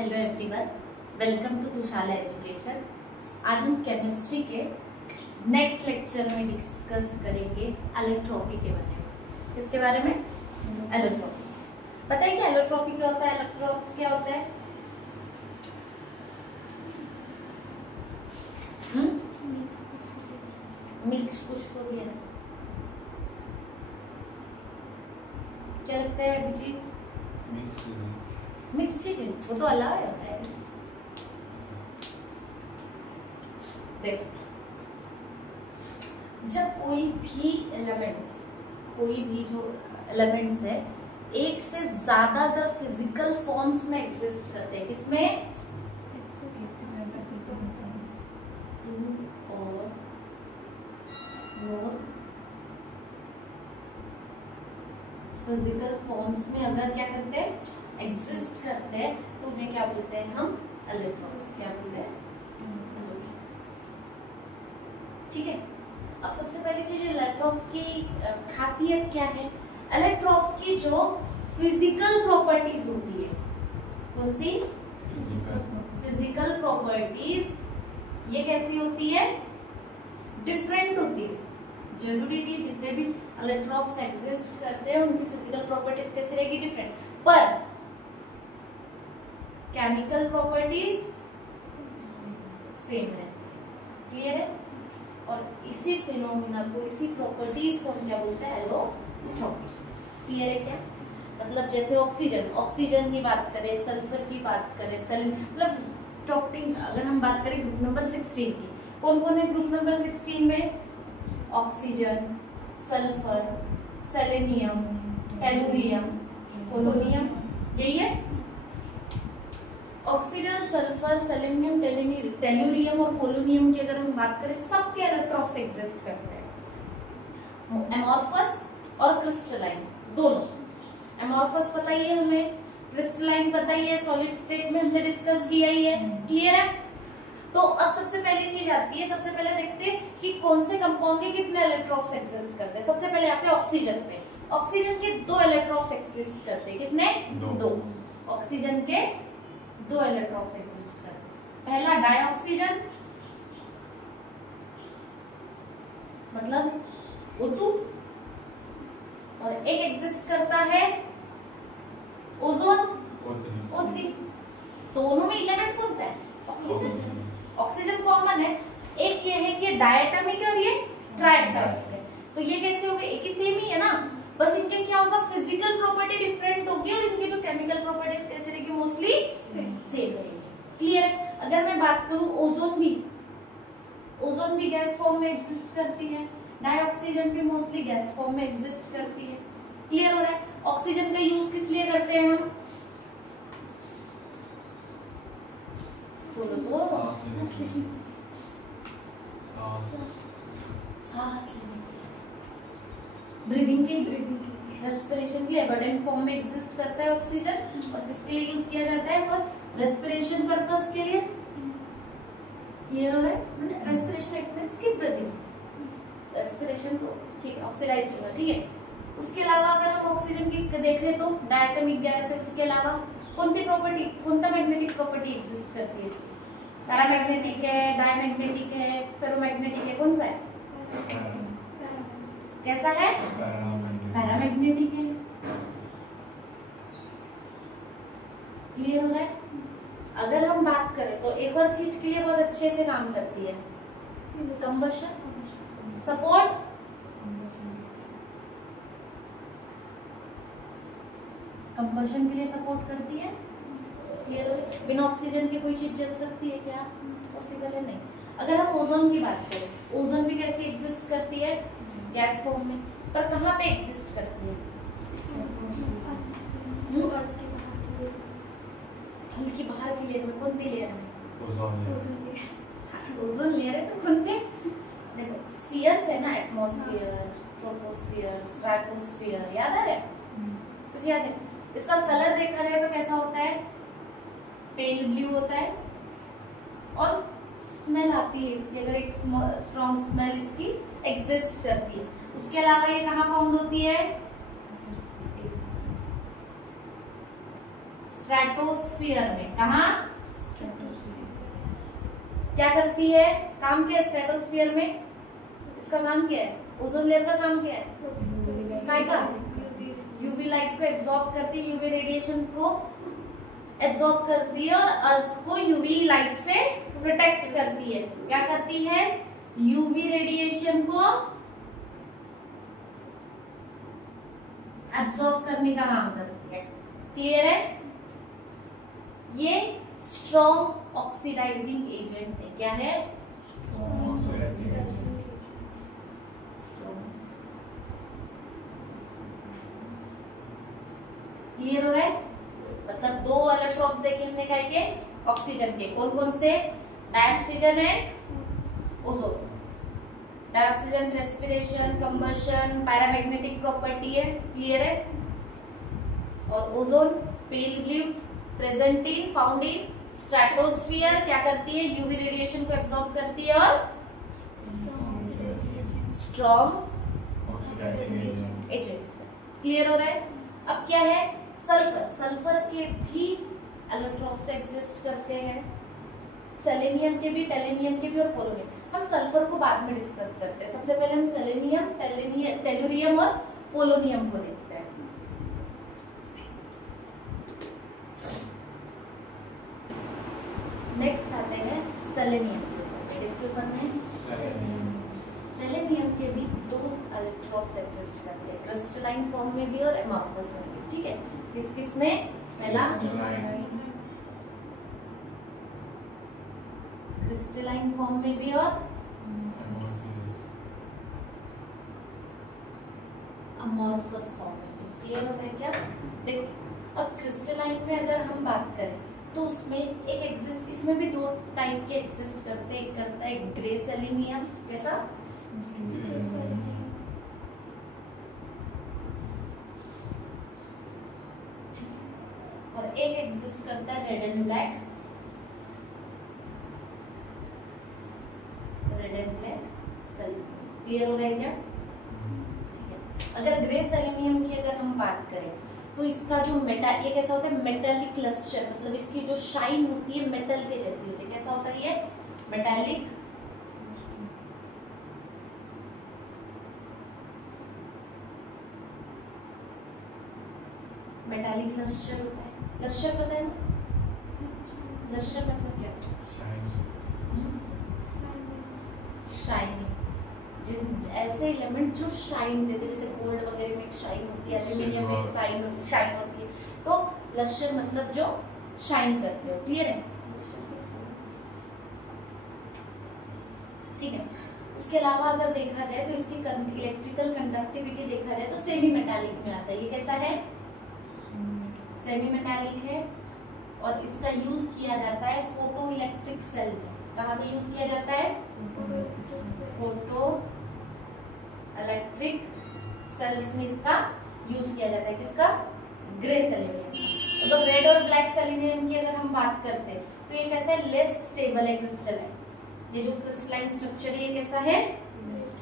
Hello everyone, welcome to Tushala education. आज हम chemistry के नेक्स्ट लेक्चर में डिस्कस करेंगे एलोट्रॉपी के बारे में। किसके बारे में? एलोट्रॉपी। पता है कि एलोट्रॉपी क्या होता है? एलोट्रॉप्स क्या होता है? मिक्स कुछ तो भी है। क्या लगता है अभिजीत? मिक्स चीज, वो तो अलग होता है। देखो, जब कोई भी जो एलिमेंट्स है एक से ज्यादा अगर फिजिकल फॉर्म्स में एग्जिस्ट करते हैं, किसमें? टू और मोर फिजिकल फॉर्म्स में अगर क्या करते हैं, एग्जिस्ट करते हैं, तो उन्हें क्या बोलते हैं हम? एलोट्रॉप्स। क्या बोलते हैं? एलोट्रॉप्स। ठीक है। अब सबसे पहली चीज, एलोट्रॉप्स की खासियत क्या है? एलोट्रॉप्स की जो फिजिकल प्रॉपर्टीज होती है, कौन सी? फिजिकल प्रॉपर्टीज, ये कैसी होती है? डिफरेंट होती है। जरूरी नहीं जितने भी एलोट्रॉप्स एग्जिस्ट करते हैं उनकी फिजिकल प्रॉपर्टीज कैसी रहेगी? डिफरेंट। पर केमिकल प्रॉपर्टीज सेम रहती है। क्लियर है? और इसी फिनोमिना को, इसी प्रॉपर्टीज को हम क्या बोलते हैं? एलोट्रॉपी। क्लियर है क्या? मतलब जैसे ऑक्सीजन की बात करें, सल्फर की बात करें, मतलब टॉपिक अगर हम बात करें ग्रुप नंबर 16 की, कौन कौन है ग्रुप नंबर 16 में? Oxygen, sulphur, selenium, tellurium, polonium, यही है। ऑक्सीजन, सल्फर, सेलेनियम, टेलुरियम और पोलोनियम की अगर हम बात करें, सबके एलोट्रॉप्स एग्जिस्ट करते हैं। एमॉर्फस और क्रिस्टलाइन दोनों। एमॉर्फस पता ही है हमें, क्रिस्टलाइन पता ही है, सॉलिड स्टेट में हमने डिस्कस किया ही है। क्लियर है? तो अब सबसे पहली चीज आती है, सबसे पहले देखते हैं कि कौन से कंपाउंड के कितने इलेक्ट्रॉन्स एग्जिस्ट करते हैं। सबसे पहले आते हैं ऑक्सीजन पे। ऑक्सीजन के 2 इलेक्ट्रॉन्स एग्जिस्ट करते हैं। कितने? 2। ऑक्सीजन के 2 इलेक्ट्रॉन्स एग्जिस्ट करते हैं। पहला डाइऑक्सीजन, मतलब O2, और एक एग्जिस्ट करता है ओजोन, O3। दोनों में इलेमेंट कौन है? ऑक्सीजन। ऑक्सीजन कॉमन है। एक ये है कि ये डायटोमिक है और ये ट्राइटोमिक है। तो ये कैसे हो गए? एक ही सेम ही है ना, बस इनके क्या होगा? फिजिकल प्रॉपर्टी डिफरेंट होगी और इनके जो केमिकल प्रॉपर्टीज कैसे रहेगी? मोस्टली सेम रहेगी। क्लियर है? अगर मैं बात करूं ओजोन भी गैस फॉर्म में एग्जिस्ट करती है। डाइऑक्सीजन भी मोस्टली गैस फॉर्म में एग्जिस्ट करती है। क्लियर हो रहा है? ऑक्सीजन का यूज किस लिए करते हैं हम? बोलो तो। सांस लेने के लिए, ब्रीदिंग के लिए, रेस्पिरेशन के लिए एबंडेंट फॉर्म में एग्जिस्ट करता है ऑक्सीजन। और किसके लिए यूज किया जाता है? फॉर रेस्पिरेशन पर्पस के लिए। क्लियर हो रहा है? रेस्पिरेशन इट मींस की ब्रीदिंग। रेस्पिरेशन तो ठीक है, ऑक्सीडाइज होगा। ठीक है। उसके अलावा अगर हम ऑक्सीजन की देखें तो डायटोमिक गैस है। उसके अलावा कौनता मैग्नेटिक प्रॉपर्टी एग्जिस्ट करती है? पैरामैग्नेटिक है, डायमैग्नेटिक है, फेरोमैग्नेटिक है, कौन सा है? कैसा है? पैरामैग्नेटिक है। क्लियर हो रहा है? अगर हम बात करें तो एक और चीज के लिए बहुत अच्छे से काम करती है, कंबशन, सपोर्ट। कंबशन के लिए सपोर्ट करती है। क्लियर हो गया? बिना ऑक्सीजन के कोई चीज जल सकती है क्या? पॉसिबल है नहीं। अगर हम ओजोन की बात करें, ओजोन भी कैसे एग्जिस्ट करती है? गैस फॉर्म में। पर कहाँ पे एग्जिस्ट करती है? हल्की बाहर की लेयर में। कौन सी लेयर में? ओजोन लेयर है। तो कौन थे? देखो, स्फीयर्स है ना, एटमॉस्फेयर, ट्रोपोस्फियर, स्ट्रेटोस्फियर। याद आ रहा है? कुछ याद है? इसका कलर देखा जाए तो कैसा होता है? पेल ब्लू होता है। और स्मेल आती है इसकी, अगर एक स्ट्रॉन्ग स्मेल इसकी एग्जिस्ट करती है। उसके अलावा ये कहाँ फाउंड होती है? स्ट्रेटोस्फीयर में। कहा क्या करती है, काम क्या है स्ट्रेटोस्फीयर में, इसका काम क्या है, ओजोन लेयर का काम क्या है, काय का यूवी लाइट को एब्जॉर्ब करती है, यूवी रेडिएशन को एब्जॉर्ब करती है और अर्थ को यूवी लाइट से प्रोटेक्ट करती है। क्या करती है, यूवी रेडिएशन को एब्जॉर्ब करने का काम करती है। क्लियर है, ये स्ट्रॉन्ग ऑक्सीडाइजिंग एजेंट है। क्या है, क्लियर हो रहा है, मतलब दो इलेक्ट्रॉन्स देखे हमने क्या के, ऑक्सीजन के, कौन कौन से, dioxygen and ozone. Dioxygen respiration, combustion, paramagnetic property है। क्लियर है, और ozone pale blue present in found in stratosphere, क्या करती है, यूवी रेडिएशन को एब्जॉर्ब करती है और स्ट्रॉन्ग एजेंट। क्लियर हो रहा है। अब क्या है, सल्फर, सल्फर के भी इलेक्ट्रॉन्स एग्जिस्ट करते हैं, सेलेनियम के भी, टेलेनियम के भी और पोलोनियम। हम सल्फर को बाद में डिस्कस करते हैं, सबसे पहले हम सेलेनियम, टेलुरियम और पोलोनियम को देखते हैं। नेक्स्ट आते हैं सेलेनियम के ऊपर में। सेलेनियम के भी दो इलेक्ट्रॉन्स एग्जिस्ट करते हैं, क्रिस्टलाइन फॉर्म में भी और एमॉर्फस में भी। ठीक है, किस किस में, पहला क्रिस्टलाइन फॉर्म में भी और अमॉर्फस फॉर्म में भी। क्लियर हो रहा है क्या, देखो अब क्रिस्टलाइन में अगर हम बात करें तो उसमें एक एग्जिस्ट, इसमें भी दो टाइप के एग्जिस्ट करते हैं, एक करता है ग्रे सेलेनियम, कैसा, और एक एग्जिस्ट करता है red and black, red and black selenium. Clear हो रहा है क्या, ठीक है। अगर ग्रे सेलेनियम की अगर हम बात करें तो इसका जो ये कैसा होता है, मेटालिक क्लस्टर, मतलब इसकी जो शाइन होती है मेटल के जैसी होती है। कैसा होता है ये, मेटालिक मेटालिक क्लस्टर होता है। क्लस्टर पता है ना, क्लस्टर मतलब क्या, शाइनिंग, ऐसे एलिमेंट जो शाइन देते, जैसे गोल्ड वगैरह में एक शाइन होती है, एल्यूमिनियम में एक शाइन होती है, तो लस्टर मतलब जो शाइन करते हो। क्लियर है, ठीक है। उसके अलावा अगर देखा जाए तो इसकी इलेक्ट्रिकल कंडक्टिविटी देखा जाए तो सेमी मेटालिक में आता है। ये कैसा है, सेमी मेटालिक है, और इसका यूज किया जाता है फोटो इलेक्ट्रिक सेल में। कहाँ पे यूज किया जाता है, फोटो इलेक्ट्रिक सेल्स में इसका यूज किया जाता है। किसका, ग्रे सेलेनियम। तो रेड और ब्लैक सेलेनियम की अगर हम बात करते हैं तो ये कैसा है, लेस स्टेबल है क्रिस्टलाइन। ये जो क्रिस्टलाइन स्ट्रक्चर है ये कैसा है,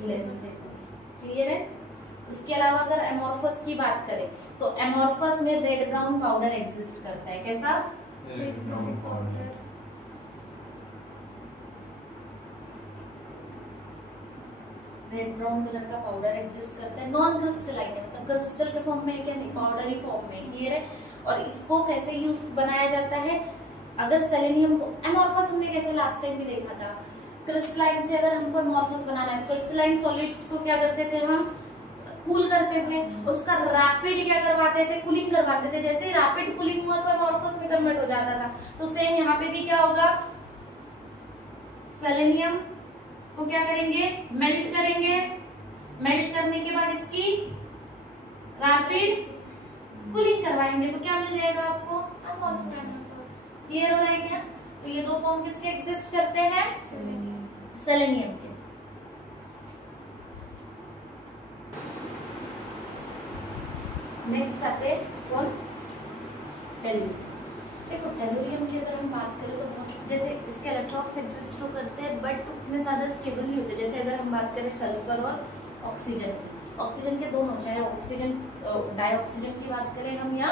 लेस स्टेबल। क्लियर है। उसके अलावा अगर एमॉर्फस की बात करें तो एमॉर्फस में रेड ब्राउन पाउडर एग्जिस्ट करता है। कैसा, red brown powder, red brown colour का पाउडर एग्जिस्ट करता है। नॉन क्रिस्टलाइन है, मतलब क्रिस्टल के फॉर्म में है क्या, नहीं, पाउडरी फॉर्म में। क्लियर है। और इसको कैसे यूज बनाया जाता है, अगर सेलेनियम को, एमॉर्फस हमने कैसे लास्ट टाइम भी देखा था, क्रिस्टलाइन से अगर हमको एमॉर्फस बनाना है, क्रिस्टलाइन सॉलिड्स को क्या करते थे हम, कूल करते थे, और उसका रैपिड क्या करवाते थे, कूलिंग करवाते थे। जैसे रैपिड कूलिंग हुआ तो एमॉर्फस में कन्वर्ट हो जाता था। तो सेम यहाँ पे भी क्या होगा, सेलेनियम को क्या करेंगे, मेल्ट करेंगे, मेल्ट करने के बाद इसकी रैपिड कूलिंग करवाएंगे तो क्या मिल जाएगा आपको, एमॉर्फस। क्लियर हो रहा है क्या। तो ये दो फॉर्म किसके एग्जिस्ट करते हैं, सेलेनियम के। नेक्स्ट आते कौन, टेलुरियम। देखो टेलुरियम की अगर हम बात करें तो बहुत, जैसे इसके इलेक्ट्रॉन्स एग्जिस्ट तो करते हैं बट उतने ज्यादा स्टेबल नहीं होते। जैसे अगर हम बात करें सल्फर और ऑक्सीजन, ऑक्सीजन के दोनों, चाहे ऑक्सीजन डाइऑक्सीजन की बात करें हम या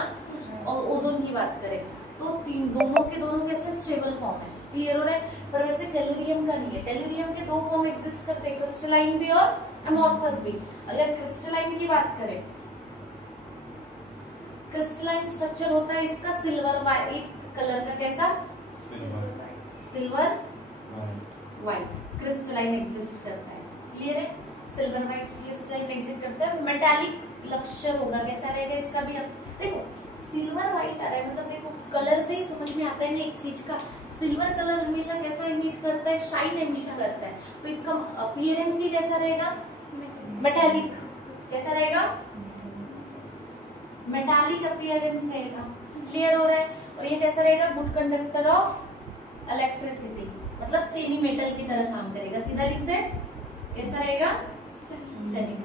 ओजोन की बात करें, तो दोनों के कैसे स्टेबल फॉर्म है, क्लियर हो रहा है। पर वैसे टेलुरियम का नहीं है, टेलुरियम के दो फॉर्म एग्जिस्ट करते हैं, क्रिस्टलाइन भी और एमॉर्फस भी। अगर क्रिस्टलाइन की बात करें, क्रिस्टलाइन स्ट्रक्चर होता है इसका सिल्वर वाइट कलर का, कैसा सिल्वर व्हाइट क्रिस्टलाइन एग्जिस्ट करता है, क्लियर है। सिल्वर व्हाइट क्रिस्टलाइन एग्जिस्ट करता है। मेटालिक लक्ष्य होगा, कैसा रहेगा इसका भी। देखो सिल्वर व्हाइट आ रहा है, मतलब देखो कलर से ही समझ में आता है ना एक चीज का। सिल्वर कलर हमेशा कैसा इमिट करता है, शाइन इमिट करता है, तो इसका अपीयरेंस ही कैसा रहेगा, मेटालिक। कैसा रहेगा, मेटालिक अपीयरेंस रहेगा, क्लियर हो रहा है। और ये कैसा रहेगा, गुड कंडक्टर ऑफ इलेक्ट्रिसिटी, मतलब सेमी मेटल की तरह काम करेगा। सीधा लिख दे, कैसा रहेगा, सेमी मेटल।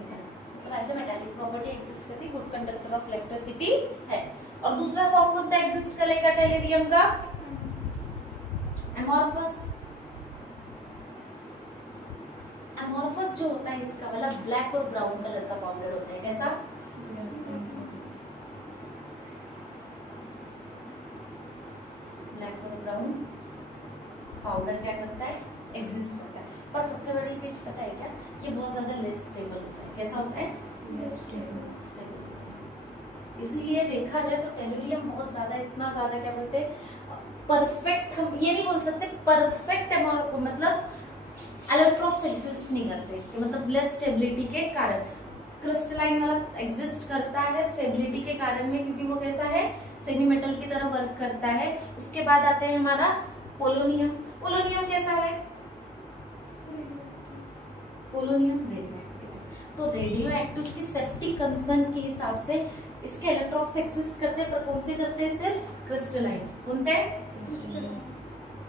तो ऐसे मेटालिक प्रॉपर्टी एग्जिस्ट करती है, गुड कंडक्टर ऑफ इलेक्ट्रिसिटी है। और दूसरा फॉर्म कौन सा एग्जिस्ट करेगा टेलुरियम का, एमॉर्फस। एमॉर्फस जो होता है इसका वाला ब्लैक और ब्राउन कलर का पाउडर होता है, कैसा, ब्लैक और ब्राउन पाउडर क्या करता है, एग्जिस्ट करता है। पर सबसे बड़ी चीज पता है क्या, ये बहुत ज्यादा लेस स्टेबल होता है। कैसा होता है, लेस स्टेबल। इसलिए देखा जाए तो टेलुरियम बहुत ज्यादा, इतना ज्यादा क्या बोलते हैं, परफेक्ट, हम ये नहीं बोल सकते परफेक्ट अमाउंट, मतलब इलेक्ट्रॉन्स एग्जिस्ट नहीं करते इसके, मतलब लेस स्टेबिलिटी के कारण। क्रिस्टलाइन वाला एग्जिस्ट करता है स्टेबिलिटी के कारण में, क्योंकि वो कैसा है, सेमी मेटल की तरह वर्क करता है। उसके बाद आते हैं हमारा पोलोनियम। पोलोनियम कैसा है, पोलोनियम रेडियोएक्टिव। तो रेडियोएक्टिव की सेफ्टी कंसर्न के हिसाब से इसके इलेक्ट्रॉन्स एग्जिस्ट करते हैं, पर कौन से करते हैं, सिर्फ क्रिस्टलाइन। कौन थे,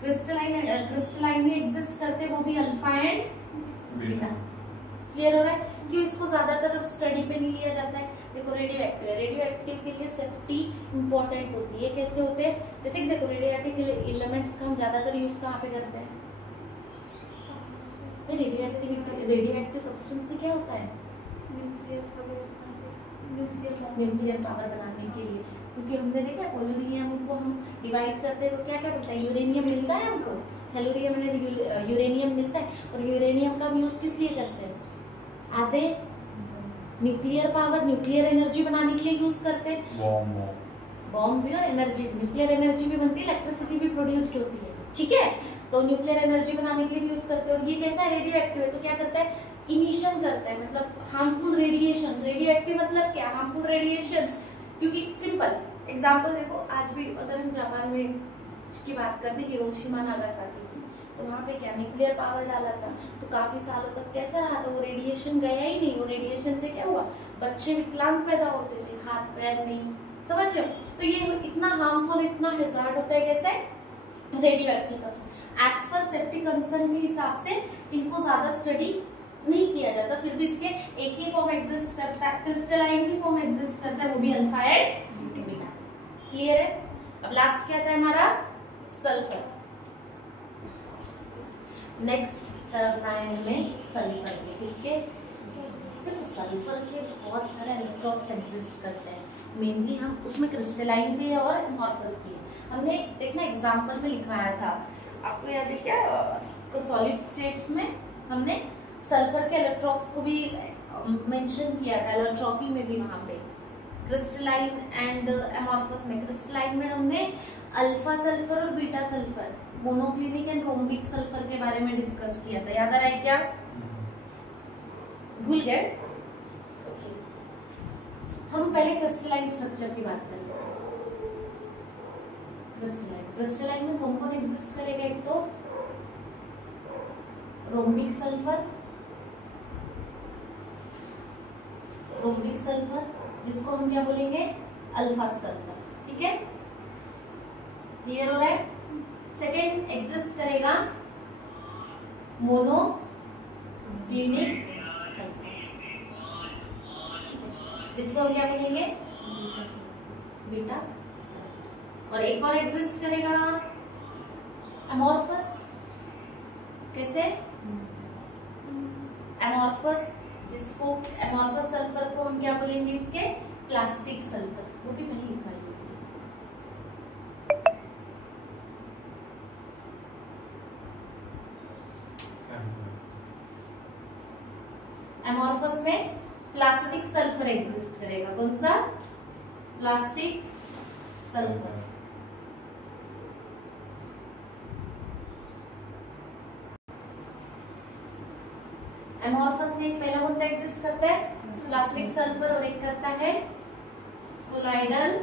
क्रिस्टलाइन में एग्जिस्ट करते हैं, वो भी अल्फा एंड बीटा। क्लियर हो रहा है। क्यों इसको ज्यादातर स्टडी पे नहीं लिया जाता है, देखो रेडियोएक्टिव है, रेडियोएक्टिव के लिए सेफ्टी इंपॉर्टेंट होती है। कैसे होते हैं, जैसे कि देखो रेडियोएक्टिव एलिमेंट्स का हम ज्यादातर यूज कहाँ पे करते हैं, रेडियोएक्टिव सब्सटेंस से क्या होता है, न्यूक्लियर पावर बनाने के लिए। क्योंकि हमने देखा पोलोनियम को हम डिवाइड करते हैं तो क्या क्या मिलता है, यूरेनियम मिलता है हमको, थैलोरियम में यूरेनियम मिलता है। और यूरेनियम का यूज किस लिए करते हैं, as a nuclear power, nuclear energy बनाने के लिए यूज करते हैं। बॉम्ब भी और एनर्जी, न्यूक्लियर एनर्जी भी बनती है, इलेक्ट्रिसिटी भी प्रोड्यूस्ड होती है, ठीक है। तो न्यूक्लियर एनर्जी बनाने के लिए भी यूज करते हैं। और ये कैसा है, रेडियोएक्टिव है, तो क्या करता है, इमिशन करता है, मतलब हार्मफुल रेडिएशंस। रेडियोएक्टिव मतलब क्या, हार्मफुल रेडिएशंस। क्योंकि सिंपल एग्जांपल देखो, आज भी अगर हम जापान में की बात करते हैं, हिरोशिमा नागासाकी की, तो वहां पे क्या न्यूक्लियर पावर डाला था, तो काफी सालों तक कैसा रहा था, वो रेडिएशन गया ही नहीं। वो रेडिएशन से क्या हुआ, बच्चे विकलांग पैदा होते थे, हाथ पैर नहीं, समझ रहे हो। तो ये इतना हार्मफुल, इतना हैजार्ड होता है, कैसे, radioactive substance. As per safety concern के हिसाब से इनको ज्यादा स्टडी नहीं किया जाता, फिर भी इसके एक ही फॉर्म एग्जिस्ट करता है, क्रिस्टलाइन की फॉर्म एग्जिस्ट करता है, वो भी अल्फा एंड बीटा। क्लियर है। अब लास्ट क्या आता है हमारा, सल्फर। नेक्स्ट करना है हमें सल्फर के, किसके, देखो सल्फर के बहुत सारे इलेक्ट्रॉन्स एग्जिस्ट करते हैं, मेनली हम उसमें क्रिस्टलाइन भी है और एमॉर्फस भी है। हमने देखना एग्जांपल में लिखवाया था, आपको याद है क्या, सॉलिड स्टेट्स में हमने सल्फर के इलेक्ट्रॉन्स को भी मेंशन किया था, इलेक्ट्रॉपी में भी वहां पे क्रिस्टलाइन एंड एमॉर्फस में। क्रिस्टलाइन में हमने अल्फा सल्फर और beta sulphur, monoclinic and rhombic sulphur के बारे में डिस्कस किया था, याद आ रहा है क्या, भूल गए। हम पहले क्रिस्टलाइन स्ट्रक्चर की बात करें। क्रिस्टलाइन में कौन कौन एग्जिस्ट करेगा, एक तो रोम्बिक सल्फर, जिसको हम क्या बोलेंगे, अल्फा सल्फर, ठीक है, क्लियर हो रहा है। सेकेंड एग्जिस्ट करेगा मोनोक्लिनिक सल्फर, जिसको हम क्या बोलेंगे, बीटा सल्फर। और एक और एग्जिस्ट करेगा एमॉर्फस, कैसे, एमॉर्फस, जिसको एमॉर्फस सल्फर को हम क्या बोलेंगे, इसके प्लास्टिक सल्फर, वो भी पहले लिखा है। उसमें प्लास्टिक सल्फर एग्जिस्ट करेगा। कौन सा? Plastic sulphur. एमोर्फस में एक पहला कौन सा एग्जिस्ट करता है? प्लास्टिक सल्फर, और एक करता है कोलाइडल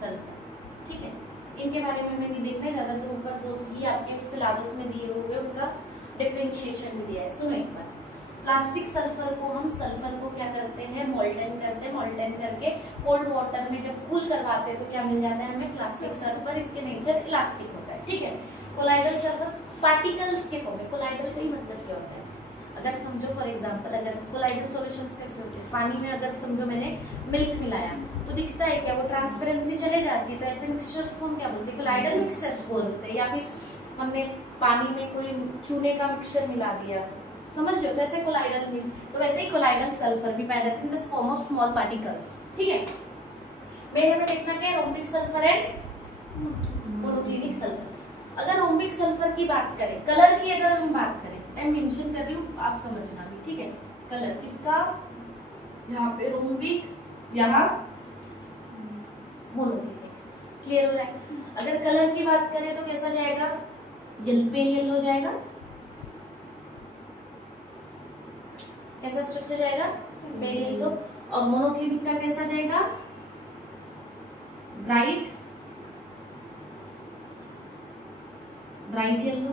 सल्फर। ठीक है, इनके बारे में मैंने देखना है ज्यादा, तो ऊपर दोस्त ये आपके सिलेबस में दिए हुए उनका डिफरेंशिएशन भी दिया है। सुनो एक बार, प्लास्टिक सल्फर को हम सल्फर को क्या करते हैं? मोल्टन करते हैं। मोल्टन करके कोल्ड वाटर में जब कूल करवाते हैं तो क्या मिल जाता है हमें? Plastic sulphur. इसके नेचर इलास्टिक होता है। ठीक है, कोलाइडल सल्फर पार्टिकल्स के फॉर्म में। कोलाइडल का ही मतलब क्या होता है? अगर समझो फॉर एग्जांपल, अगर कोलाइडल सॉल्यूशंस कैसे होते हैं? पानी में अगर समझो मैंने मिल्क मिलाया तो दिखता है क्या? वो ट्रांसपेरेंसी चले जाती है। तो ऐसे मिक्सचर्स को हम क्या बोलते हैं? कोलाइडल मिक्सचर्स बोलते हैं। या फिर हमने पानी में कोई चूने का मिक्सचर मिला दिया, समझ लो, तो ऐसे कोलाइडल मींस, तो वैसे ही कोलाइडल सल्फर भी पैदा करते हैं in the form of small particles. ठीक है, पहले हमें देखना क्या है? Rhombic sulphur and monoclinic sulphur. अगर रोम्बिक सल्फर की बात करें, कलर की अगर हम बात करें, मैं मेंशन कर रही हूँ, आप समझना भी। ठीक है, कलर किसका? यहाँ पे रोम्बिक, यहाँ मोनोक्लिनिक। क्लियर हो रहा है? अगर कलर की बात करें तो कैसा जाएगा? पेल येलो जाएगा। कैसा स्ट्रक्चर जाएगा? Pale yellow. और मोनोक्लिनिक का कैसा जाएगा? Bright yellow.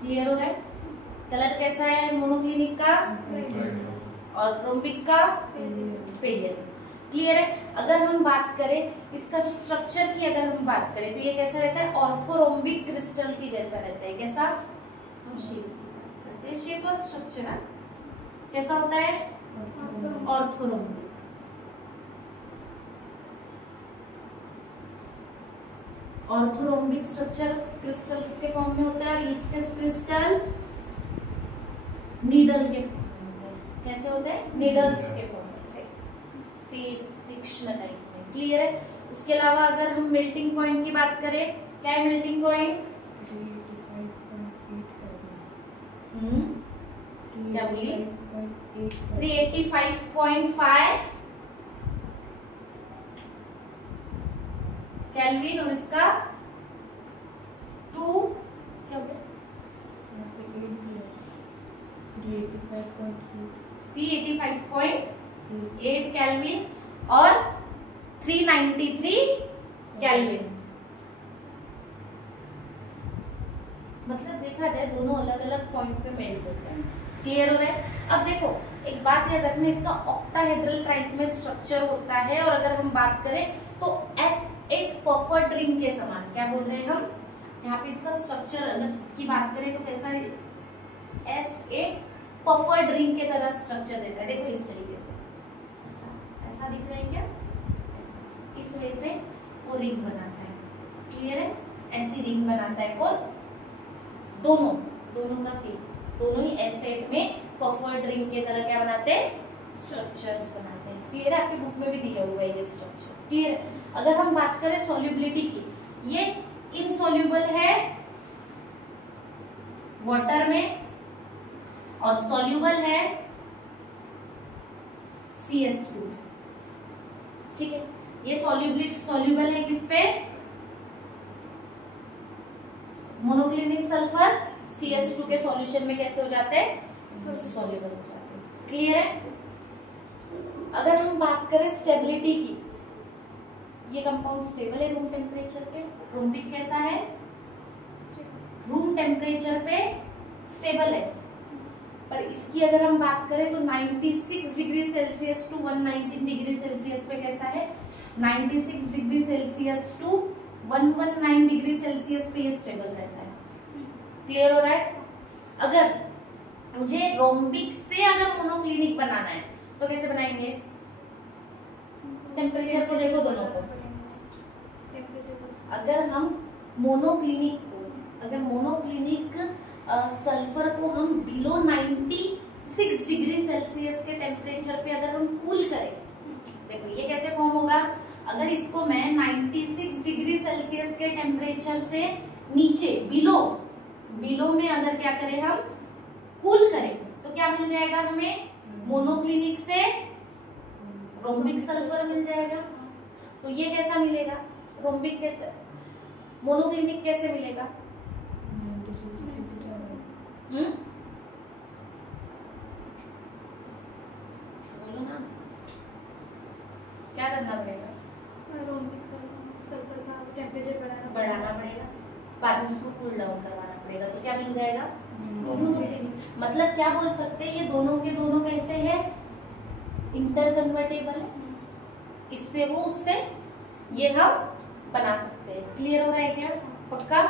क्लियर हो रहा है? कलर कैसा है मोनोक्लिनिक का? और रोम्बिक का? Pale yellow. क्लियर है? अगर हम बात करें इसका जो स्ट्रक्चर की अगर हम बात करें तो ये कैसा रहता है? ऑर्थोरोम्बिक क्रिस्टल की जैसा रहता है। कैसा? हम शेप की बात करते हैं, शेप और स्ट्रक्चर कैसा होता है? ऑर्थोरोम्बिक। ऑर्थोरोम्बिक स्ट्रक्चर क्रिस्टल किसके फॉर्म में होता है? और इसके क्रिस्टल नीडल के फॉर्म में होता है। कैसे होते हैं? नीडल्स के फॉर्म में से, तीक्ष्ण टाइप में। क्लियर है? उसके अलावा अगर हम मेल्टिंग पॉइंट की बात करें, क्या है मेल्टिंग पॉइंट? क्या बोली? 385.5 केल्विन, और इसका 2 क्या बोले? 385.8 केल्विन और 393 केल्विन। मतलब देखा जाए दोनों अलग अलग पॉइंट पे मेल्ट होता है। क्लियर हो रहा है? अब देखो एक बात याद रखना, इसका ऑक्टाहेड्रल टाइप में स्ट्रक्चर होता है। और अगर हम बात करें तो S8 पफर्ड रिंग के समान, क्या बोल रहे हैं हम यहाँ पे? इसका स्ट्रक्चर अगर की बात करें तो कैसा है? S8 पफर्ड रिंग के तरह स्ट्रक्चर देता है। देखो इस तरीके से, ऐसा दिख रहा है क्या? ऐसा, इस वजह से वो रिंग बनाता है। क्लियर है? ऐसी रिंग बनाता है कौन? दोनों का सेम, दोनों ही S8 में पफर्ड रिंग के तरह क्या बनाते हैं? स्ट्रक्चर्स बनाते हैं। क्लियर है? आपकी बुक में भी दिया हुआ है ये स्ट्रक्चर। क्लियर है? अगर हम बात करें सॉल्युबिलिटी की, ये इनसॉल्युबल है वाटर में और सॉल्युबल है CS2। ठीक है, ये सॉल्युबल है किस पे? मोनोक्लिनिक सल्फर CS2 के सॉल्यूशन में कैसे हो जाते हैं? सॉल्युबल हो जाते हैं। क्लियर है? अगर हम बात करें स्टेबिलिटी की, ये कंपाउंड स्टेबल है रूम टेम्परेचर पे। रोम्बिक कैसा है? रूम टेम्परेचर पे स्टेबल है। पर इसकी अगर हम बात करें तो 96 degree Celsius to 119 degree Celsius पे कैसा है? 96 degree Celsius to 119 degree Celsius पे ये स्टेबल रहता है। क्लियर हो रहा है? अगर मुझे रोम्बिक से अगर मोनोक्लिनिक बनाना है तो कैसे बनाएंगे? टेम्परेचर को देखो दोनों को। अगर हम मोनोक्लिनिक सल्फर को हम बिलो 96 डिग्री सेल्सियस के टेम्परेचर पे अगर हम कूल करें, देखो ये कैसे फॉर्म होगा? अगर इसको मैं 96 डिग्री सेल्सियस के टेम्परेचर से नीचे बिलो में अगर क्या करें हम कूल करें तो क्या मिल जाएगा हमें? मोनोक्लिनिक से रोम्बिक सल्फर मिल जाएगा। तो ये कैसा मिलेगा, रोम्बिक कैसे, मोनोक्लिनिक कैसे मिलेगा? बोलो ना, क्या करना पड़ेगा? सल्फर का टेम्परेचर बढ़ाना पड़ेगा, बाद में उसको कूल डाउन करवाना पड़ेगा, तो क्या मिल जाएगा? मोनोक्लिनिक। मतलब क्या बोल सकते हैं, ये दोनों के दोनों कैसे है, इंटर कन्वर्टेबल है, इससे वो उससे ये हम बना सकते हैं। क्लियर हो रहा है क्या? पक्का?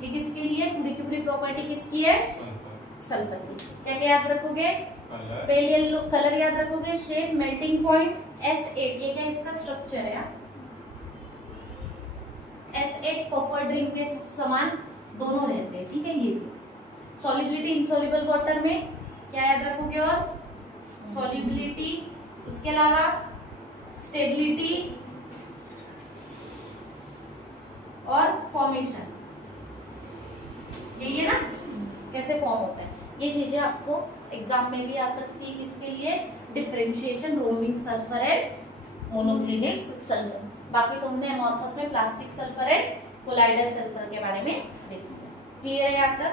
ये किसके लिए, पूरी की पूरी प्रॉपर्टी किसकी है? सल्फर की। क्या क्या याद रखोगे? पहले कलर याद रखोगे, शेप, मेल्टिंग पॉइंट, S8, ये क्या इसका स्ट्रक्चर है, S8 पफर ड्रिंक के समान दोनों रहते हैं, ठीक है। ये भी सॉलिबिलिटी, इनसॉल्युबल वाटर में क्या याद रखोगे, और सॉलिबिलिटी, उसके अलावा स्टेबिलिटी और फॉर्मेशन, यही है ना, कैसे फॉर्म होता है। ये चीजें आपको एग्जाम में भी आ सकती है, किसके लिए, differentiation rhombic sulphur and monoclinic sulphur. बाकी तो हमने एमॉर्फस में plastic sulphur and colloidal sulphur के बारे में देखी है। क्लियर है यहाँ तक?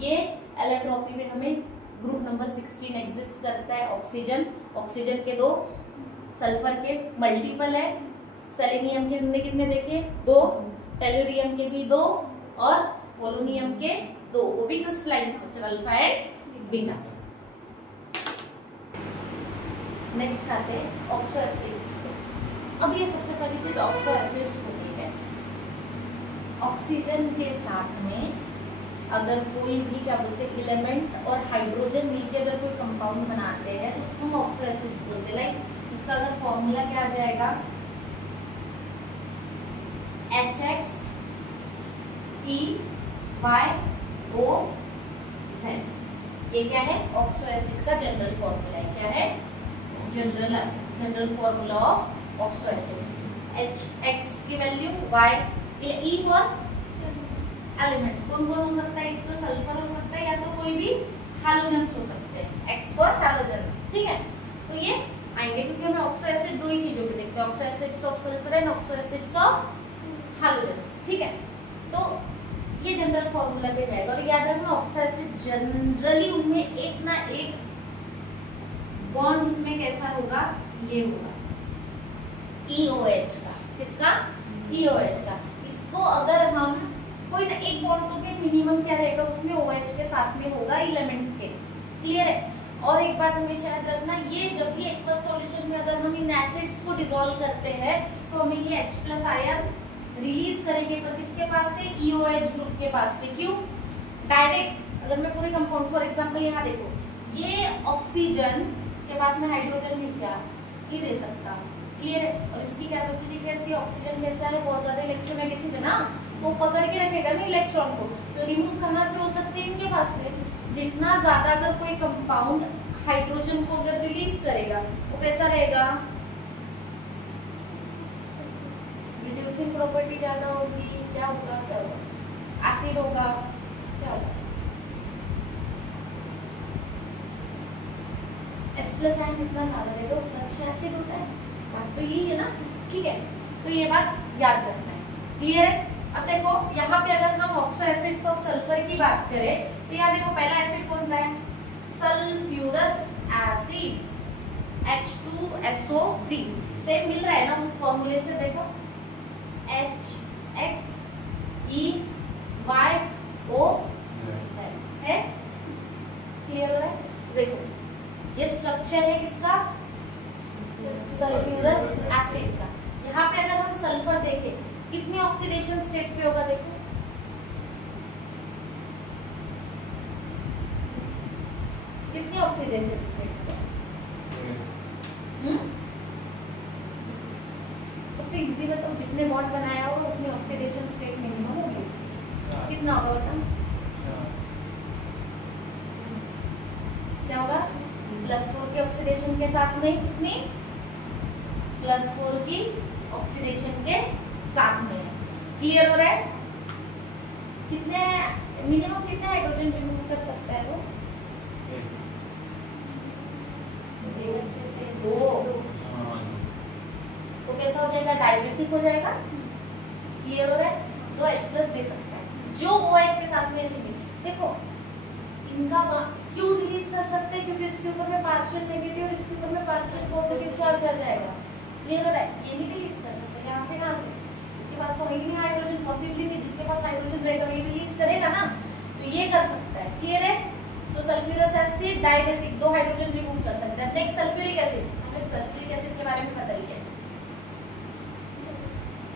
ये एलोट्रॉपी में हमें ग्रुप नंबर 16 एग्जिस्ट करता है। ऑक्सीजन, ऑक्सीजन के 2, सल्फर के मल्टीपल है, सेलेनियम के हमने कितने देखे, 2, टेलुरियम के भी 2 और पोलोनियम के 2, वो भी crystalline structure alpha and beta. Next आते हैं ऑक्सो एसिड्स। अब ये सबसे पहली चीज ऑक्सो एसिड्स होती है, ऑक्सीजन के साथ में अगर कोई भी क्या बोलते हैं एलिमेंट और हाइड्रोजन मिलकर अगर कोई कंपाउंड बनाते हैं तो उसको हम ऑक्सो एसिड्स बोलते हैं। लाइक उसका अगर फॉर्मूला क्या आ जाएगा, HXEYOZ। ये क्या है, ऑक्सो एसिड का जनरल फॉर्मूला है। क्या है, general formula of oxo acid. X की value, Y, E for elements, कौन कौन हो सकता है, एक तो सल्फर हो सकता है या तो कोई भी हैलोजेंस हो सकते हैं, X फॉर हैलोजेंस, ठीक है। तो ये आएंगे क्योंकि हमें ऑक्सो एसिड दो ही चीजों पे देखते हैं, oxo acids of sulphur and oxo acids of halogens, ठीक है। तो ये जनरल फॉर्मूला पे जाएगा। और याद रखना ऑक्सो एसिड जनरली उनमें एक ना एक बॉन्ड उसमें कैसा होगा, ये होगा EOH का। किसका, EOH का। इसको अगर हम कोई ना एक बॉन्ड तो भी मिनिमम क्या रहेगा उसमें, OH के साथ में होगा एलिमेंट के। क्लियर है। और एक बात हमेशा याद रखना, ये जब भी एक्वस सॉल्यूशन में अगर हम इन एसिड्स को डिसॉल्व करते हैं तो हमें ये H+ आयन रिलीज करेंगे, पर किसके पास से, EOH ग्रुप के पास से। क्यों, डायरेक्ट अगर मैं पूरे कंपाउंड फॉर एग्जांपल यहाँ देखो, ये ऑक्सीजन के पास में हाइड्रोजन है क्या, ये दे सकता। क्लियर है। और इसकी कैपेसिटी कैसी, ऑक्सीजन कैसा है, बहुत ज्यादा इलेक्ट्रोनेगेटिव है ना, तो पकड़ के रखेगा ना इलेक्ट्रॉन को, तो रिमूव कहाँ से हो सकते हैं, इनके पास से। जितना ज्यादा अगर कोई कंपाउंड हाइड्रोजन को अगर रिलीज करेगा वो कैसा रहेगा, रिड्यूसिंग प्रॉपर्टी ज्यादा होगी। क्या होगा, क्या होगा, एसिड होगा, क्या होगा, H+ आयन जितना ज्यादा रहेगा उतना अच्छा एसिड होता है। बात तो यही है ना, ठीक है। तो ये बात याद रखना है। क्लियर है। अब देखो यहाँ पे अगर हम ऑक्सो एसिड्स ऑफ सल्फर की बात करें तो यहाँ देखो पहला एसिड कौन सा है, सल्फ्यूरस एसिड, H2SO3 से मिल रहा है ना, उस फॉर्मूले से देखो HXEYOZ है। क्लियर हो रहा है। देखो ये स्ट्रक्चर है किसका, सल्फ्यूरस एसिड का। यहाँ पे अगर हम सल्फर देखें कितनी ऑक्सीडेशन स्टेट पे होगा, देखो कितनी ऑक्सीडेशन स्टेट पे, सबसे इजी बताओ, जितने बॉन्ड बनाया हो उतनी ऑक्सीडेशन स्टेट मिनिमम होगी इसकी। कितना होगा बताओ, क्या होगा, +4 के ऑक्सीडेशन के साथ में कितनी, +4 की ऑक्सीडेशन के साथ में। क्लियर हो रहा है। कितने मिनिमम कितने हाइड्रोजन रिमूव कर सकता है वो, देख अच्छे से, 2 तो कैसा हो जाएगा, डाइबेसिक हो जाएगा। क्लियर हो रहा है? 2H+ दे सकता है जो OH के साथ में देखो इनका क्यों रिलीज कर सकते हैं, क्योंकि इसके ऊपर में पार्शियल नेगेटिव और इसके ऊपर में पार्शियल पॉजिटिव चार्ज आ जाएगा। क्लियर हो रहा है? ये नहीं रिलीज कर सकते, कहां से कहां से, इसके पास तो है ही नहीं हाइड्रोजन, पॉसिबली नहीं, जिसके पास हाइड्रोजन रहेगा वही रिलीज करेगा ना, तो ये कर सकता है। क्लियर है? तो sulphurous acid dibasic, 2 hydrogen remove कर सकता है। नेक्स्ट सल्फ्यूरिक एसिड, हमें सल्फ्यूरिक एसिड के बारे में पता ही है,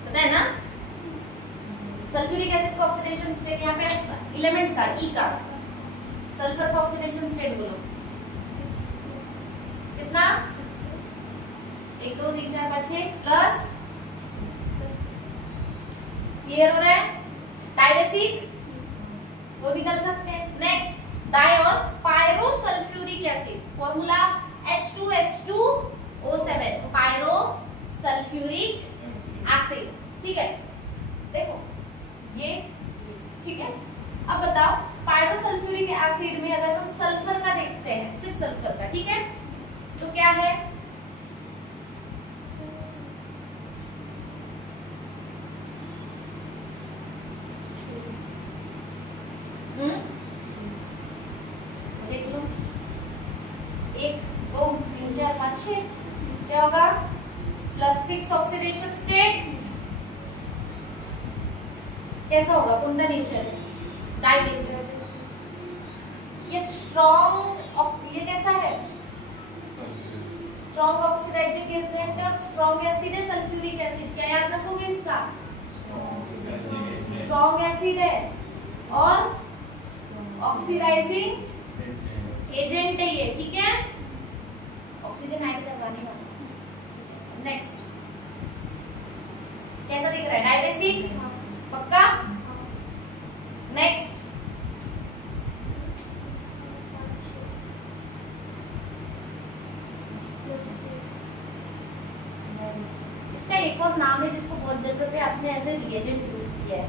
पता है ना? सल्फ्यूरिक एसिड का ऑक्सीडेशन स्टेट यहाँ पे एलिमेंट का ई का, सल्फर का ऑक्सीडेशन स्टेट बोलो कितना, 1 2 3 4 5 6 प्लस। क्लियर हो रहा है? डाइबेसिक वो निकल सकते हैं। नेक्स्ट डाई और pyrosulphuric acid, formula H2S2O7, pyrosulphuric acid. ठीक है, देखो ये ठीक है। अब बताओ पायरोसल्फ्यूरिक एसिड में अगर हम सल्फर का देखते हैं, सिर्फ सल्फर का, ठीक है, तो क्या है, देख लो, 1 2 3 4 5 6 क्या होगा, +6 ऑक्सीडेशन स्टेट। कैसा होगा, कौन सा नेचर, डाइबेसिक। ये स्ट्रॉन्ग, ये कैसा है, स्ट्रॉन्ग ऑक्सीडाइजिंग एजेंट और स्ट्रॉन्ग एसिड है सल्फ्यूरिक एसिड। क्या याद रखोगे इसका, स्ट्रॉन्ग एसिड है और ऑक्सीडाइजिंग एजेंट है ये। ठीक है, ऑक्सीजन ऐड करवाने वाला। नेक्स्ट कैसा दिख रहा है, डाइबेसिक पक्का। नेक्स्ट इसका एक और नाम है जिसको बहुत जगह पे आपने एज ए रिएजेंट यूज किया है।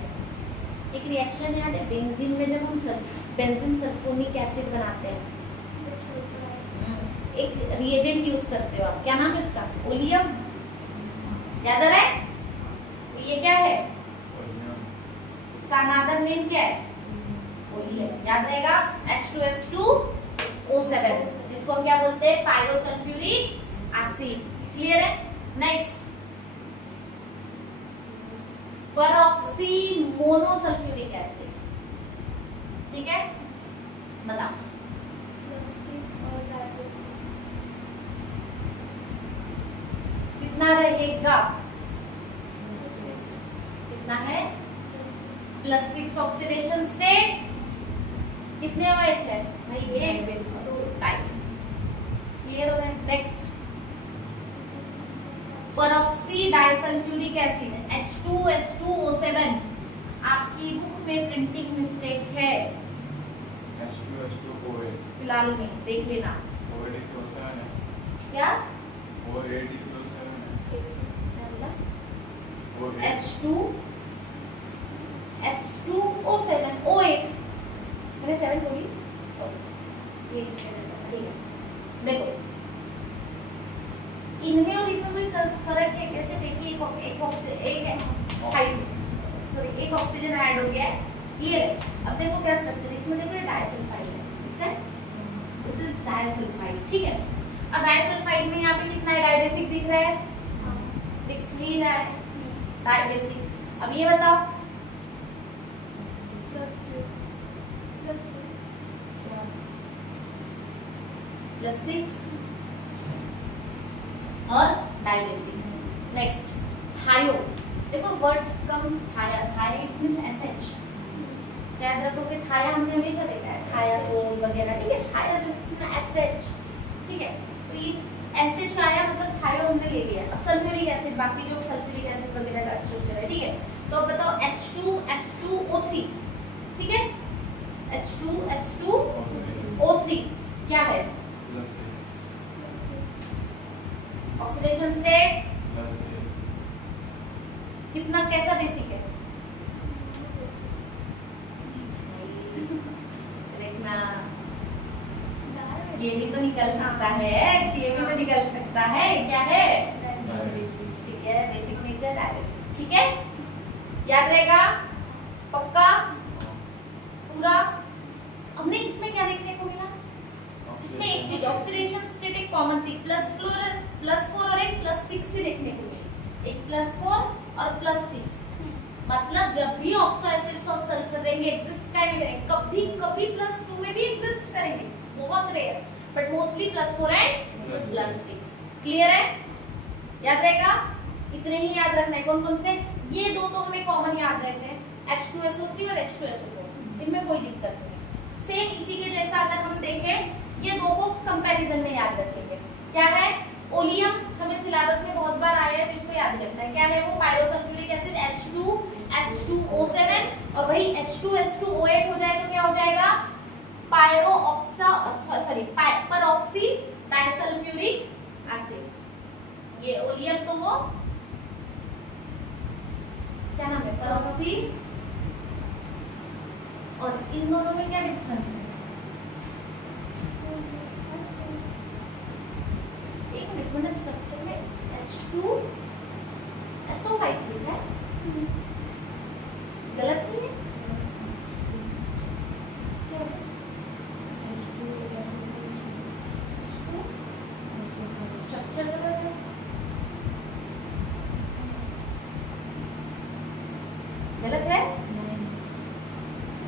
एक रिएक्शन याद है बेंजीन में, जब हम बेंजीन सल्फोनिक एसिड बनाते हैं, एक रिएजेंट यूज करते हो आप, क्या नाम है उसका, ओलियम, याद आ रहा है? तो ये क्या है, इसका अनदर नेम क्या है, ओलियम, याद रहेगा, H2S2O7, जिसको हम क्या बोलते हैं, पायरोसल्फ्यूरिक एसिड। क्लियर है? Next peroxy monosulphuric acid. ठीक है, बताओ कितना रहेगा, कितना है, +6 ऑक्सीडेशन स्टेट, कितने OH है भाई, 1 2 टाइम्स। क्लियर हो रहा है? नेक्स्ट परऑक्सी डाइसल्फ्यूरिक एसिड, H2S2O7, आपकी बुक में प्रिंटिंग मिस्टेक है, H2S2OA फिलहाल में देख लेना। क्या H2S2O7 O8, मैंने 7 बोली, सॉरी, ये ठीक है। देखो इनमें और इनमें कोई फर्क है कैसे, देखिए एक ऑक्सीजन ऐड हो गया है। क्लियर है? अब देखो क्या स्ट्रक्चर, इसमें देखो ये डाइसल्फाइड है, ठीक है, दिस इज डाइसल्फाइड। ठीक है, अब डाइसल्फाइड में यहाँ पे कितना है, डाइबेसिक दिख रहा है, दिख ही रहा है डाइबेसिक। अब ये बताओ +6 और डाइबेसिक। नेक्स्ट थायो, देखो वर्ड्स कम, थाया, थाया मींस SH, याद रखोगे, थाया हमने हमेशा देखा है, थायाजोल वगैरह, ठीक है, थाया SH, ठीक है, तो ये SH आया मतलब थायो हमने ले लिया। अब सल्फ्यूरिक एसिड, बाकी जो सल्फ्यूरिक एसिड वगैरह का स्ट्रक्चर है, ठीक है, तो अब बताओ H2S2O3, ठीक है, H2S2O3 क्या है, ऑक्सीडेशन स्टेट कितना, कैसा बेसिक है, देखना ये भी तो निकल सकता है, ये भी तो निकल सकता है। क्या है? ठीक है, बेसिक नेचर डायरेक्ट। ठीक है, याद रहेगा? पक्का? पूरा? हमने इसमें क्या देखने को मिला? इसमें एक चीज ऑक्सीडेशन स्टेट एक कॉमन थी, +4 और एक +6 ही देखने को मिली। एक +4 और +6, मतलब जब भी ऑक्सो एसिड्स और सल्फर रहेंगे एग्जिस्ट क्या करेंगे, कभी कभी +2 में भी एग्जिस्ट करेंगे, बहुत rare, but mostly +4 and +6। Clear है? याद रहेगा? इतने ही याद रखना है। कौन कौन से? ये दो तो हमें कॉमन याद रहते हैं, H2SO3 और H2SO4, इनमें कोई दिक्कत नहीं। सेम इसी के जैसा अगर हम देखें, ये दो को कंपैरिजन में याद रखेंगे। क्या है? ओलियम हमें सिलेबस में बहुत बार आया है, तो इसको याद रखना है। क्या है वो? पायरोसल्फ्यूरिक एसिड H2S2O7, और वही H2S2O8 हो जाए तो क्या हो जाएगा? परऑक्सी डाइसल्फ्यूरिक एसिड। ये ओलियम तो वो क्या नाम है? परऑक्सी। और इन दोनों में क्या डिफरेंस है? एक मिनट, मतलब स्ट्रक्चर में H2SO5 लिखा है, गलत नहीं है? स्ट्रक्चर गलत है, गलत है?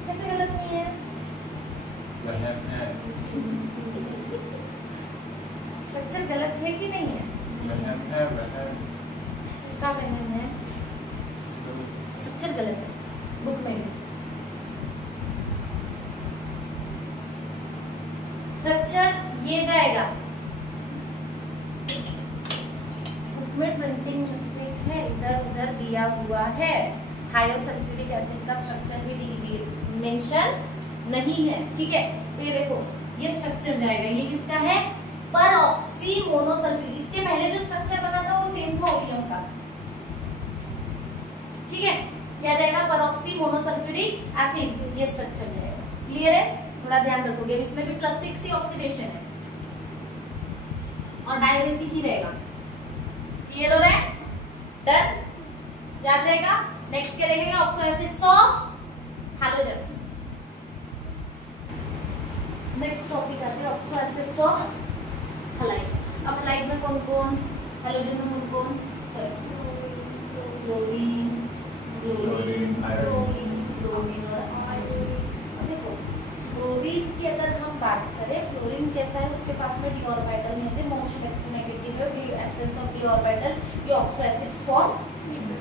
कैसे गलत नहीं है? स्ट्रक्चर गलत है कि नहीं है? किसका वहम है? स्ट्रक्चर गलत है बुक में भी। स्ट्रक्चर ये जाएगा, बुक में प्रिंटिंग मिस्टेक है, इधर उधर दिया हुआ है। थायोसल्फ्यूरिक एसिड का स्ट्रक्चर भी मेंशन नहीं है। ठीक है, तो ये देखो, ये स्ट्रक्चर जाएगा, ये किसका है? परऑक्सी मोनोसल्फ्यूरिक। इसके पहले जो स्ट्रक्चर बना था वो सेम था ओलियम का। ठीक है, क्या जाएगा? परऑक्सी मोनोसल्फ्यूरिक एसिड, ये स्ट्रक्चर जाएगा। क्लियर है? थोड़ा ध्यान रखोगे, इसमें भी +6 ही ऑक्सीडेशन है और डायबेसिक ही रहेगा। क्लियर हो रहा है? डन? याद रहेगा? नेक्स्ट क्या देखेंगे? Oxo acids of halogens. Next topic आते हैं ऑक्सो एसिड्स ऑफ हैलाइड। अब हैलाइड में कौन कौन? हैलोजन में कौन कौन? फ्लोरीन, ब्रोमीन और आयोडीन। देखो, फ्लोरीन की अगर हम बात करें, फ्लोरीन कैसा है? उसके पास में डी ऑर्बिटल नहीं होते, मोस्ट इलेक्ट्रोनेगेटिव है, एब्सेंस ऑफ डी ऑर्बिटल, ये ऑक्सो एसिड्स फॉर्म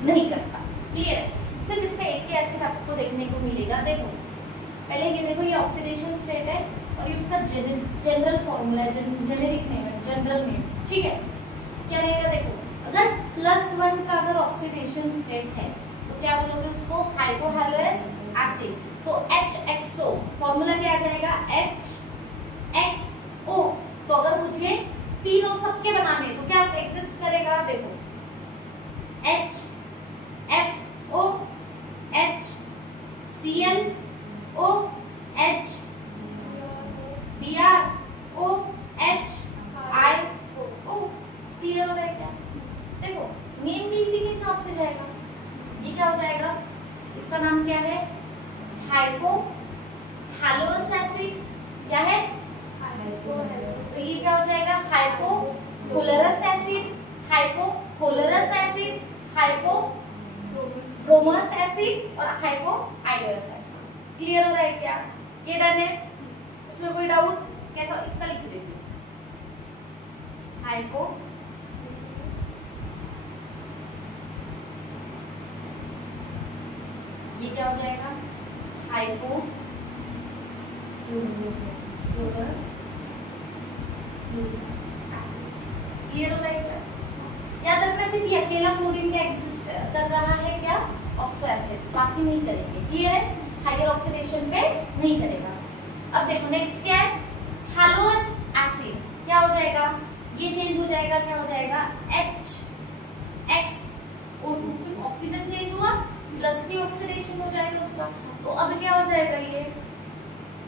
नहीं करता। क्लियर है? सिर्फ इसमें एक ही एसिड आपको देखने को मिलेगा। देखो, पहले ये देखो, ये ऑक्सीडेशन स्टेट है और ये उसका जनरल फॉर्मूला है, जेनेरिक नेम है, जनरल नेम। ठीक है, क्या रहेगा? देखो, अगर +1 का अगर ऑक्सीडेशन स्टेट है तो क्या बोलोगे उसको? हाइपोहैलोएस एसिड। तो HXO फॉर्मूला क्या आ जाएगा? HXO। तो अगर मुझे तीनों सबके बनाने तो क्या एग्जिस्ट करेगा? देखो, HFO, HClO, HBrO, HIO। Clear हो रहा है क्या? देखो, नेम भी इसी के हिसाब से जाएगा। ये क्या हो जाएगा? इसका नाम क्या है? हाइपोहैलोएस एसिड। क्या है? तो ये क्या हो जाएगा? हाइपोफ्लोरस एसिड, हाइपोकोलरस एसिड, हाइपोब्रोमस एसिड और हाइपोआइडोरस एसिड। क्लियर हो रहा है क्या? ये डन है? इसमें कोई डाउट? कैसा? इसका लिख देते हैं, हाइपो ये क्या हो जाएगा? हाइपोफ्लोरस। क्लियर हो रहा है क्या? याद रखना, सिर्फ ये अकेला फ्लोरीन का एग्जिस्ट कर रहा है क्या? ऑक्सो एसिड्स, बाकी नहीं करेंगे। क्लियर है? हायर ऑक्सीडेशन पे नहीं करेगा। अब देखो, नेक्स्ट क्या है? हैलोस एसिड। क्या हो जाएगा? ये चेंज हो जाएगा, क्या हो जाएगा? HXO2, सिर्फ ऑक्सीजन चेंज हुआ, +3 ऑक्सीडेशन हो जाएगा उसका। तो अब क्या हो जाएगा? ये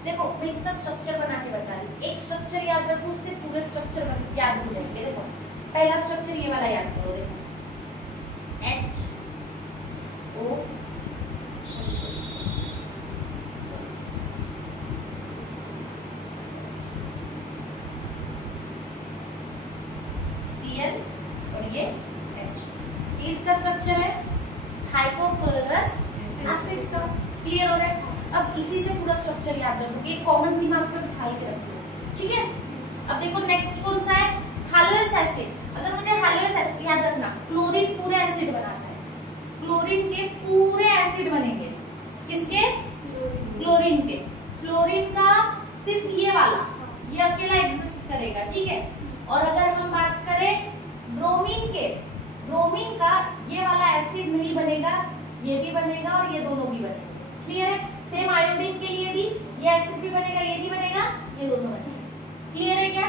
देखो मैं इसका स्ट्रक्चर बना के बता रही, एक स्ट्रक्चर याद रखो, उससे पूरे स्ट्रक्चर याद हो जाएंगे। देखो पहला स्ट्रक्चर ये वाला याद करो, देखो HO Cl और ये H, ये इसका स्ट्रक्चर है हाइपोक्लोरस एसिड का। क्लियर हो रहा है? अब इसी से पूरा स्ट्रक्चर याद रखोगे, कॉमन दिमाग पे बिठा के रखो, ठीक है। अब देखो नेक्स्ट कौन सा है, हालोएस एसिड। अगर मुझे हालोएस एसिड याद रखना, क्लोरीन पूरे एसिड बनाता है, क्लोरीन के पूरे एसिड बनेंगे, किसके? क्लोरीन के। फ्लोरीन का सिर्फ ये वाला, ये अकेला एग्जिस्ट करेगा, ठीक है। और अगर हम बात करें ब्रोमीन के, ब्रोमीन का ये वाला एसिड नहीं बनेगा, ये भी बनेगा और ये दोनों भी बनेंगे। क्लियर है? सेम आयोडीन के लिए भी ये एसिड भी बनेगा, ये भी बनेगा, ये दोनों बनेंगे। क्लियर है क्या?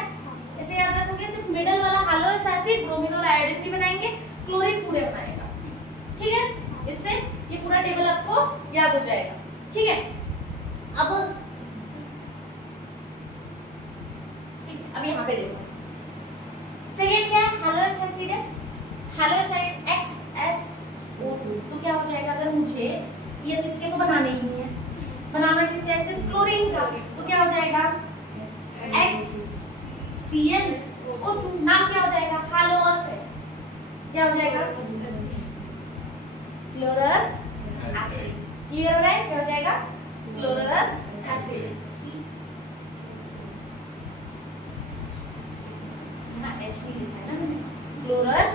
ऐसे याद रखोगे, सिर्फ मिडिल वाला हालोएस एसिड ब्रोमीन और आयोडीन भी बनाएंगे, क्लोरीन पूरे बनाएगा, ठीक है। इससे ये पूरा टेबल आपको याद हो जाएगा, ठीक है। अब यहाँ पे देखो, सेकेंड क्या है, हालोएस एसिड है, हालोएस एसिड XSO2, तो क्या हो जाएगा, अगर मुझे ये इसके तो बनाने ही नहीं है, बनाना किसका है, सिर्फ क्लोरीन का, तो क्या हो जाएगा XClO2, नाम क्या हो जाएगा, हालोअस है, क्या हो जाएगा क्लोरस एसिड। क्लियर हो रहा है? क्या हो जाएगा क्लोरस एसिड। H नहीं लिखा है ना मैंने, क्लोरस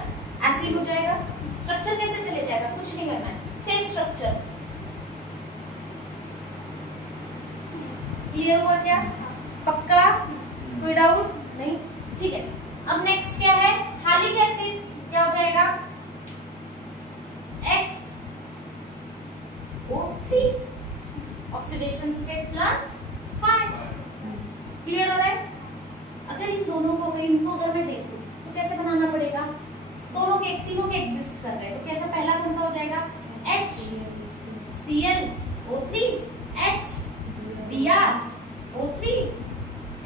एसिड हो जाएगा। स्ट्रक्चर कैसे चले जाएगा, कुछ नहीं करना है, सेम स्ट्रक्चर। क्लियर हुआ क्या? पक्का? कोई डाउट नहीं? ठीक है। अब नेक्स्ट क्या है, हालिक एसिड, क्या हो जाएगा XO3, ऑक्सीडेशन स्टेट +5। क्लियर हो रहा है? अगर इन दोनों को, अगर इनको अगर मैं देखूं तो कैसे बनाना पड़ेगा, दोनों के तीनों के एग्जिस्ट कर रहे हैं, तो कैसा पहला कौन सा हो जाएगा HClO3 HBrO3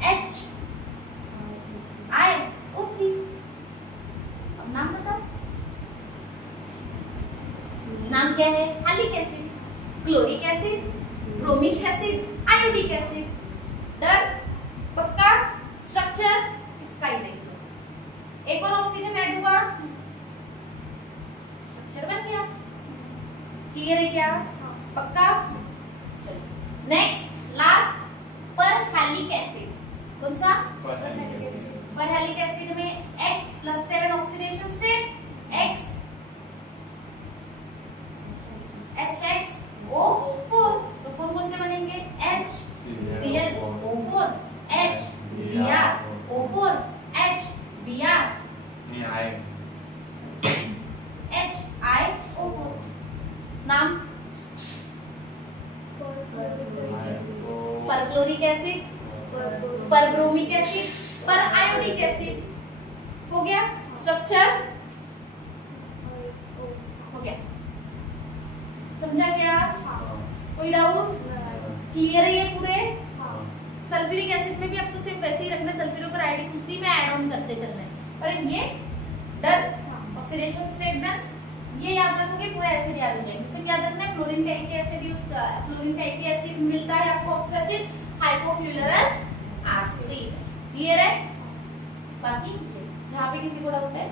HiO3। अब नाम बताओ, नाम क्या है, halic acid, chloric acid, bromic acid, iodic acid. Done? पक्का? स्ट्रक्चर इसका ही देख लो, एक और ऑक्सीजन ऐड हुआ, स्ट्रक्चर बन गया। क्लियर है क्या? पक्का? चलो नेक्स्ट लास्ट, परहैलिक एसिड। कौन सा? परहैलिक एसिड में X+7 oxidation state, X HXO4, तो कौन कौन के बनेंगे, HClO4 HBrO4 HBr HiO4। नाम परक्लोरिक एसिड, परब्रोमिक एसिड, परायोडिक एसिड। हो गया स्ट्रक्चर, हो गया, समझा क्या? कोई डाउट? क्लियर है ये पूरे? सल्फ्यूरिक एसिड में भी आपको सिर्फ वैसे ही रखना, सल्फ्यूरिक और आयोडिक उसी में ऐड ऑन करते चलना है। और ये डन, ऑक्सीडेशन स्टेट डन। ये याद रखोगे, पूरा एसिड याद हो जाएंगे। सिर्फ याद रखना है फ्लोरीन का एक एसिड यूज, फ्लोरीन का एक एसिड मिलता है आपको, ऑक्सो एसिड, हाइपोफ्लूरस एसिड। क्लियर है? बाकी यहाँ पे किसी को डाउट है?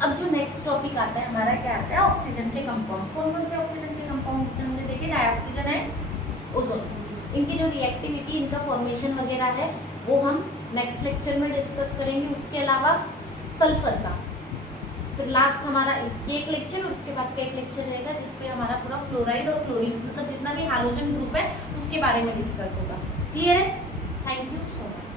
अब जो नेक्स्ट टॉपिक आता है हमारा, क्या आता है, ऑक्सीजन के कंपाउंड। कौन कौन से ऑक्सीजन के कंपाउंड हमने देखे, डाइऑक्सीजन है, ओजोन। इनकी जो रिएक्टिविटी, इनका फॉर्मेशन वगैरह है, वो हम नेक्स्ट लेक्चर में डिस्कस करेंगे। उसके अलावा सल्फर का फिर लास्ट हमारा एक लेक्चर, और उसके बाद का एक लेक्चर रहेगा जिसपे हमारा पूरा फ्लोराइड और क्लोरीन, मतलब जितना भी हाइड्रोजन ग्रुप है उसके बारे में डिस्कस होगा। क्लियर है? Thank you so much.